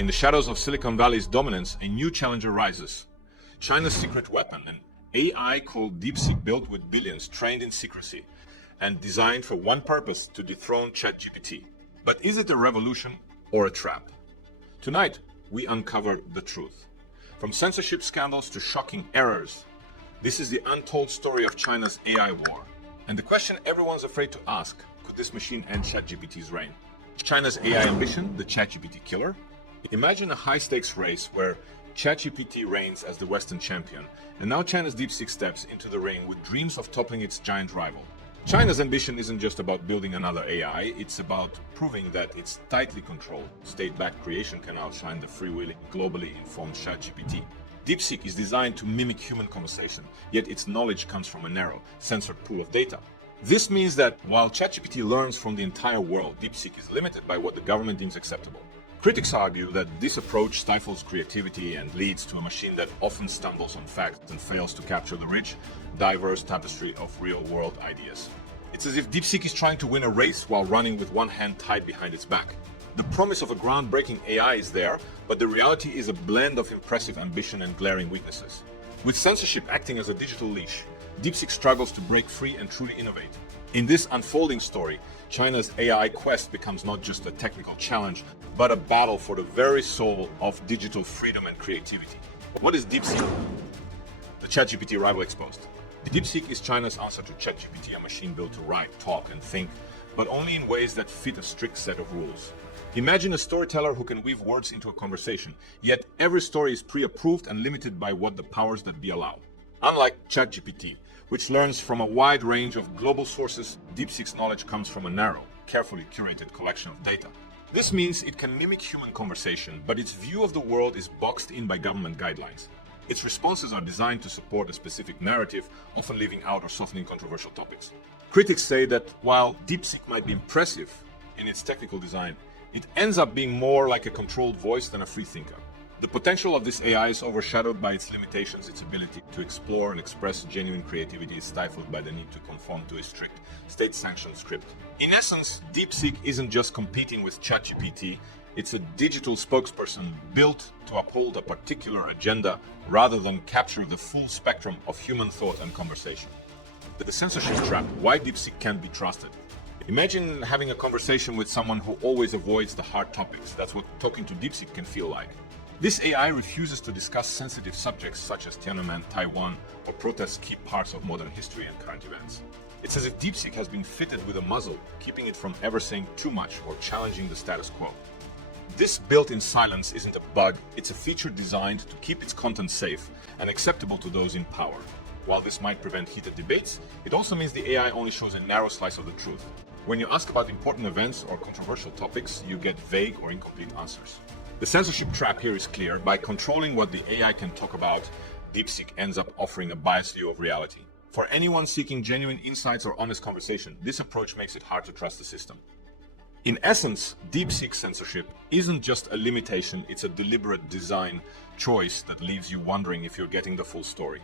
In the shadows of Silicon Valley's dominance, a new challenger rises. China's secret weapon, an AI called DeepSeek, built with billions, trained in secrecy, and designed for one purpose: to dethrone ChatGPT. But is it a revolution or a trap? Tonight, we uncover the truth. From censorship scandals to shocking errors, this is the untold story of China's AI war. And the question everyone's afraid to ask: could this machine end ChatGPT's reign? China's AI ambition, the ChatGPT killer? Imagine a high-stakes race where ChatGPT reigns as the Western champion, and now China's DeepSeek steps into the ring with dreams of toppling its giant rival. China's ambition isn't just about building another AI, it's about proving that its tightly controlled, state-backed creation can outshine the freewheeling, globally informed ChatGPT. DeepSeek is designed to mimic human conversation, yet its knowledge comes from a narrow, censored pool of data. This means that while ChatGPT learns from the entire world, DeepSeek is limited by what the government deems acceptable. Critics argue that this approach stifles creativity and leads to a machine that often stumbles on facts and fails to capture the rich, diverse tapestry of real-world ideas. It's as if DeepSeek is trying to win a race while running with one hand tied behind its back. The promise of a groundbreaking AI is there, but the reality is a blend of impressive ambition and glaring weaknesses. With censorship acting as a digital leash, DeepSeek struggles to break free and truly innovate. In this unfolding story, China's AI quest becomes not just a technical challenge, but a battle for the very soul of digital freedom and creativity. What is DeepSeek? The ChatGPT rival exposed. DeepSeek is China's answer to ChatGPT, a machine built to write, talk, and think, but only in ways that fit a strict set of rules. Imagine a storyteller who can weave words into a conversation, yet every story is pre-approved and limited by what the powers that be allow. Unlike ChatGPT, which learns from a wide range of global sources, DeepSeek's knowledge comes from a narrow, carefully curated collection of data. This means it can mimic human conversation, but its view of the world is boxed in by government guidelines. Its responses are designed to support a specific narrative, often leaving out or softening controversial topics. Critics say that while DeepSeek might be impressive in its technical design, it ends up being more like a controlled voice than a free thinker. The potential of this AI is overshadowed by its limitations. Its ability to explore and express genuine creativity is stifled by the need to conform to a strict, state-sanctioned script. In essence, DeepSeek isn't just competing with ChatGPT, it's a digital spokesperson built to uphold a particular agenda rather than capture the full spectrum of human thought and conversation. The censorship trap: why DeepSeek can't be trusted. Imagine having a conversation with someone who always avoids the hard topics. That's what talking to DeepSeek can feel like. This AI refuses to discuss sensitive subjects such as Tiananmen, Taiwan, or protests key parts of modern history and current events. It's as if DeepSeek has been fitted with a muzzle, keeping it from ever saying too much or challenging the status quo. This built-in silence isn't a bug, it's a feature designed to keep its content safe and acceptable to those in power. While this might prevent heated debates, it also means the AI only shows a narrow slice of the truth. When you ask about important events or controversial topics, you get vague or incomplete answers. The censorship trap here is clear. By controlling what the AI can talk about, DeepSeek ends up offering a biased view of reality. For anyone seeking genuine insights or honest conversation, this approach makes it hard to trust the system. In essence, DeepSeek censorship isn't just a limitation, it's a deliberate design choice that leaves you wondering if you're getting the full story.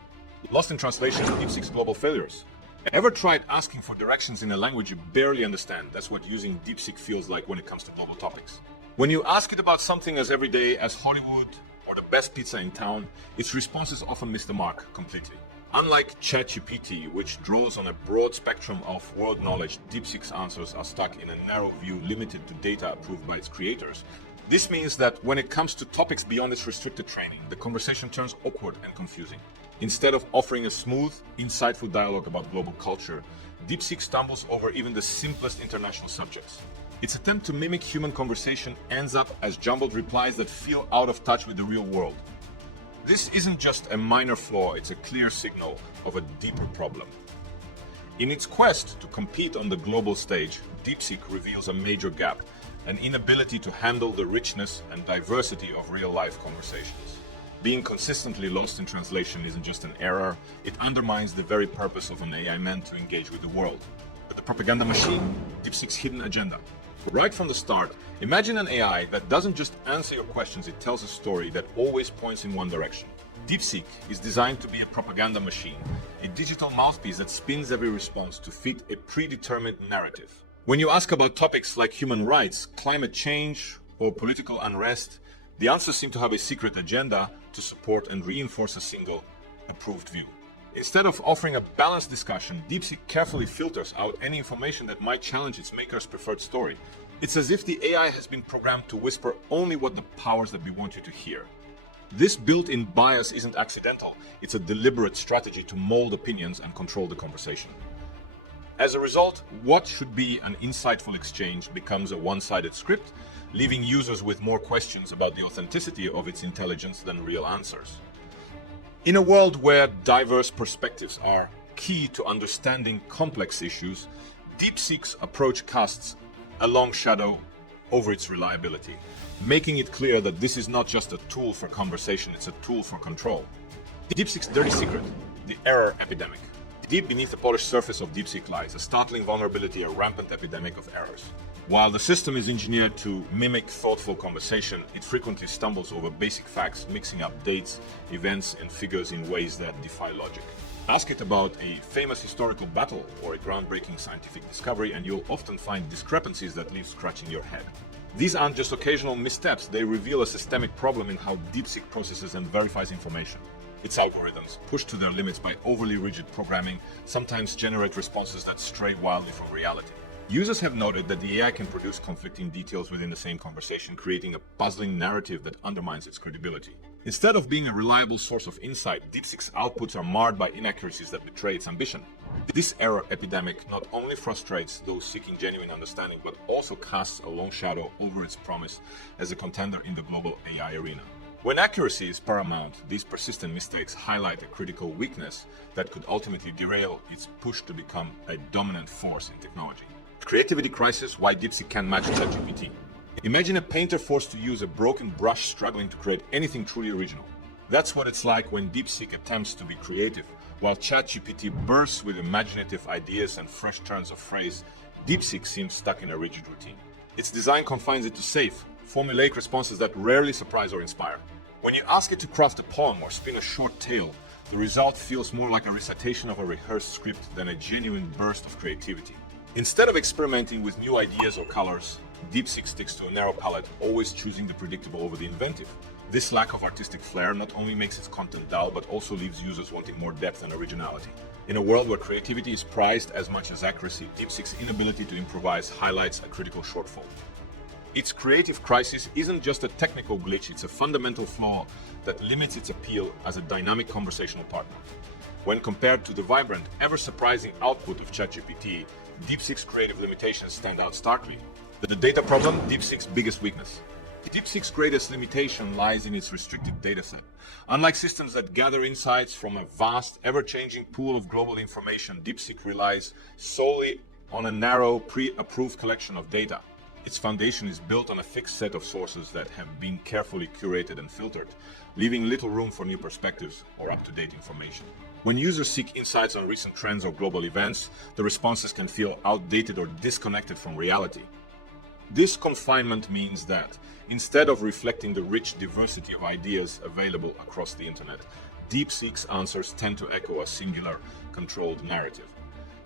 Lost in translation, DeepSeek's global failures. Ever tried asking for directions in a language you barely understand? That's what using DeepSeek feels like when it comes to global topics. When you ask it about something as everyday as Hollywood or the best pizza in town, its responses often miss the mark completely. Unlike ChatGPT, which draws on a broad spectrum of world knowledge, DeepSeek's answers are stuck in a narrow view limited to data approved by its creators. This means that when it comes to topics beyond its restricted training, the conversation turns awkward and confusing. Instead of offering a smooth, insightful dialogue about global culture, DeepSeek stumbles over even the simplest international subjects. Its attempt to mimic human conversation ends up as jumbled replies that feel out of touch with the real world. This isn't just a minor flaw, it's a clear signal of a deeper problem. In its quest to compete on the global stage, DeepSeek reveals a major gap: an inability to handle the richness and diversity of real-life conversations. Being consistently lost in translation isn't just an error, it undermines the very purpose of an AI meant to engage with the world. But the propaganda machine, DeepSeek's hidden agenda. Right from the start, imagine an AI that doesn't just answer your questions, it tells a story that always points in one direction. DeepSeek is designed to be a propaganda machine, a digital mouthpiece that spins every response to fit a predetermined narrative. When you ask about topics like human rights, climate change, or political unrest, The answers seem to have a secret agenda to support and reinforce a single approved view. Instead of offering a balanced discussion, DeepSeek carefully filters out any information that might challenge its maker's preferred story. It's as if the AI has been programmed to whisper only what the powers that be want you to hear. This built-in bias isn't accidental. It's a deliberate strategy to mold opinions and control the conversation. As a result, what should be an insightful exchange becomes a one-sided script, leaving users with more questions about the authenticity of its intelligence than real answers. In a world where diverse perspectives are key to understanding complex issues, DeepSeek's approach casts a long shadow over its reliability, making it clear that this is not just a tool for conversation, it's a tool for control. DeepSeek's dirty secret, the error epidemic. Deep beneath the polished surface of DeepSeek lies a startling vulnerability, a rampant epidemic of errors. While the system is engineered to mimic thoughtful conversation, it frequently stumbles over basic facts, mixing up dates, events, and figures in ways that defy logic. Ask it about a famous historical battle or a groundbreaking scientific discovery, and you'll often find discrepancies that leave scratching your head. These aren't just occasional missteps, they reveal a systemic problem in how DeepSeek processes and verifies information. Its algorithms, pushed to their limits by overly rigid programming, sometimes generate responses that stray wildly from reality. Users have noted that the AI can produce conflicting details within the same conversation, creating a puzzling narrative that undermines its credibility. Instead of being a reliable source of insight, DeepSeek's outputs are marred by inaccuracies that betray its ambition. This error epidemic not only frustrates those seeking genuine understanding, but also casts a long shadow over its promise as a contender in the global AI arena. When accuracy is paramount, these persistent mistakes highlight a critical weakness that could ultimately derail its push to become a dominant force in technology. Creativity crisis, why DeepSeek can't match ChatGPT. Imagine a painter forced to use a broken brush struggling to create anything truly original. That's what it's like when DeepSeek attempts to be creative. While ChatGPT bursts with imaginative ideas and fresh turns of phrase, DeepSeek seems stuck in a rigid routine. Its design confines it to safe, formulaic responses that rarely surprise or inspire. When you ask it to craft a poem or spin a short tale, the result feels more like a recitation of a rehearsed script than a genuine burst of creativity. Instead of experimenting with new ideas or colors, DeepSeek sticks to a narrow palette, always choosing the predictable over the inventive. This lack of artistic flair not only makes its content dull, but also leaves users wanting more depth and originality. In a world where creativity is prized as much as accuracy, DeepSeek's inability to improvise highlights a critical shortfall. Its creative crisis isn't just a technical glitch, it's a fundamental flaw that limits its appeal as a dynamic conversational partner. When compared to the vibrant, ever-surprising output of ChatGPT, DeepSeek's creative limitations stand out starkly. The data problem, DeepSeek's biggest weakness. DeepSeek's greatest limitation lies in its restricted dataset. Unlike systems that gather insights from a vast, ever-changing pool of global information, DeepSeek relies solely on a narrow, pre-approved collection of data. Its foundation is built on a fixed set of sources that have been carefully curated and filtered, leaving little room for new perspectives or up-to-date information. When users seek insights on recent trends or global events, the responses can feel outdated or disconnected from reality. This confinement means that, instead of reflecting the rich diversity of ideas available across the internet, DeepSeek's answers tend to echo a singular, controlled narrative.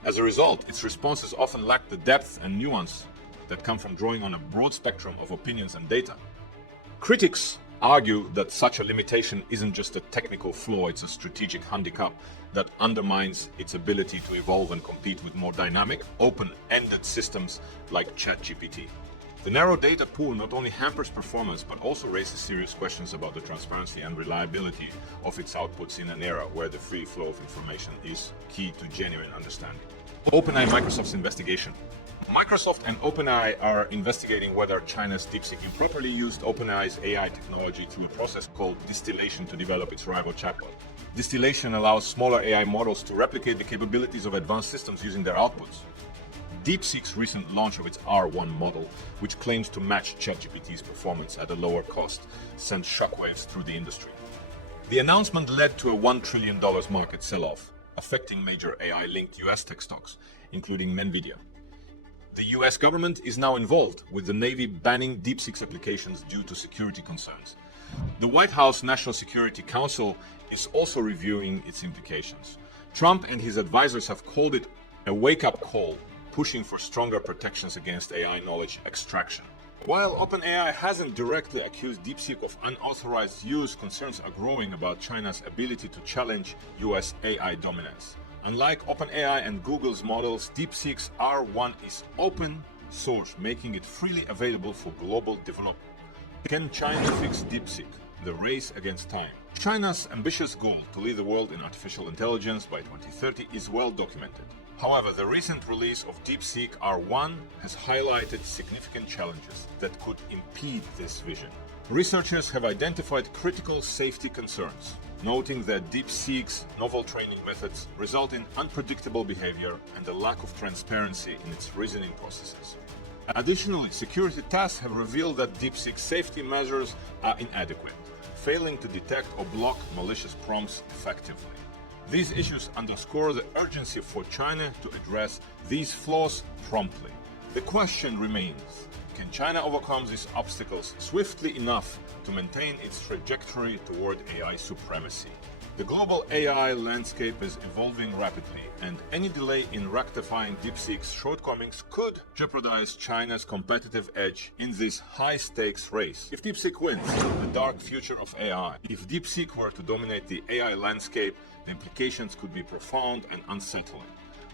As a result, its responses often lack the depth and nuance that come from drawing on a broad spectrum of opinions and data. Critics argue that such a limitation isn't just a technical flaw, it's a strategic handicap that undermines its ability to evolve and compete with more dynamic, open-ended systems like ChatGPT. The narrow data pool not only hampers performance, but also raises serious questions about the transparency and reliability of its outputs in an era where the free flow of information is key to genuine understanding. OpenAI Microsoft's investigation. Microsoft and OpenAI are investigating whether China's DeepSeek improperly used OpenAI's AI technology through a process called distillation to develop its rival chatbot. Distillation allows smaller AI models to replicate the capabilities of advanced systems using their outputs. DeepSeek's recent launch of its R1 model, which claims to match ChatGPT's performance at a lower cost, sent shockwaves through the industry. The announcement led to a $1 trillion market sell-off, affecting major AI-linked US tech stocks, including NVIDIA. The US government is now involved, with the Navy banning DeepSeek's applications due to security concerns. The White House National Security Council is also reviewing its implications. Trump and his advisors have called it a wake-up call, pushing for stronger protections against AI knowledge extraction. While OpenAI hasn't directly accused DeepSeek of unauthorized use, concerns are growing about China's ability to challenge US AI dominance. Unlike OpenAI and Google's models, DeepSeek's R1 is open source, making it freely available for global development. Can China fix DeepSeek? The race against time. China's ambitious goal to lead the world in artificial intelligence by 2030 is well documented. However, the recent release of DeepSeek R1 has highlighted significant challenges that could impede this vision. Researchers have identified critical safety concerns, noting that DeepSeek's novel training methods result in unpredictable behavior and a lack of transparency in its reasoning processes. Additionally, security tests have revealed that DeepSeek's safety measures are inadequate, failing to detect or block malicious prompts effectively. These issues underscore the urgency for China to address these flaws promptly. The question remains, can China overcome these obstacles swiftly enough to maintain its trajectory toward AI supremacy? The global AI landscape is evolving rapidly, and any delay in rectifying DeepSeek's shortcomings could jeopardize China's competitive edge in this high-stakes race. If DeepSeek wins, the dark future of AI. If DeepSeek were to dominate the AI landscape, the implications could be profound and unsettling.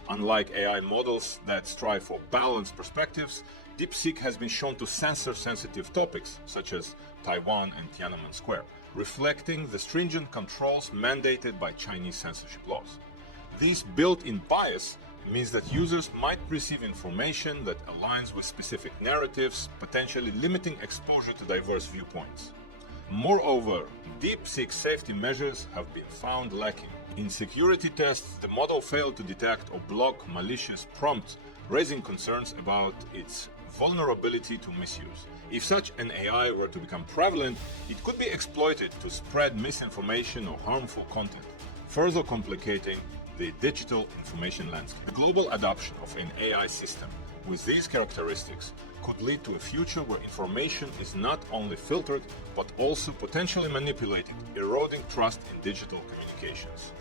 Unlike AI models that strive for balanced perspectives, DeepSeek has been shown to censor sensitive topics such as Taiwan and Tiananmen Square, reflecting the stringent controls mandated by Chinese censorship laws. This built-in bias means that users might receive information that aligns with specific narratives, potentially limiting exposure to diverse viewpoints. Moreover, DeepSeek safety measures have been found lacking. In security tests, the model failed to detect or block malicious prompts, raising concerns about its vulnerability to misuse. If such an AI were to become prevalent, it could be exploited to spread misinformation or harmful content, further complicating the digital information landscape. The global adoption of an AI system with these characteristics could lead to a future where information is not only filtered, but also potentially manipulated, eroding trust in digital communications.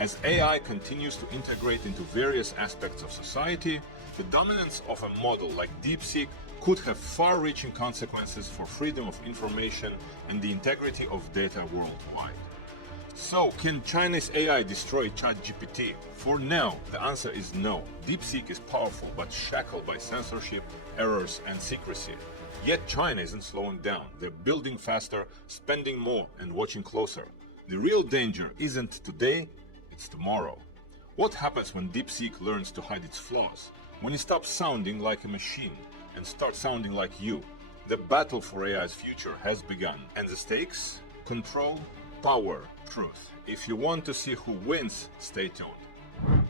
As AI continues to integrate into various aspects of society, the dominance of a model like DeepSeek could have far-reaching consequences for freedom of information and the integrity of data worldwide. So, can China's AI destroy ChatGPT? For now, the answer is no. DeepSeek is powerful but shackled by censorship, errors, and secrecy. Yet China isn't slowing down. They're building faster, spending more, and watching closer. The real danger isn't today, it's tomorrow. What happens when DeepSeek learns to hide its flaws? When it stops sounding like a machine and starts sounding like you? The battle for AI's future has begun. And the stakes? Control, power, truth. If you want to see who wins, stay tuned.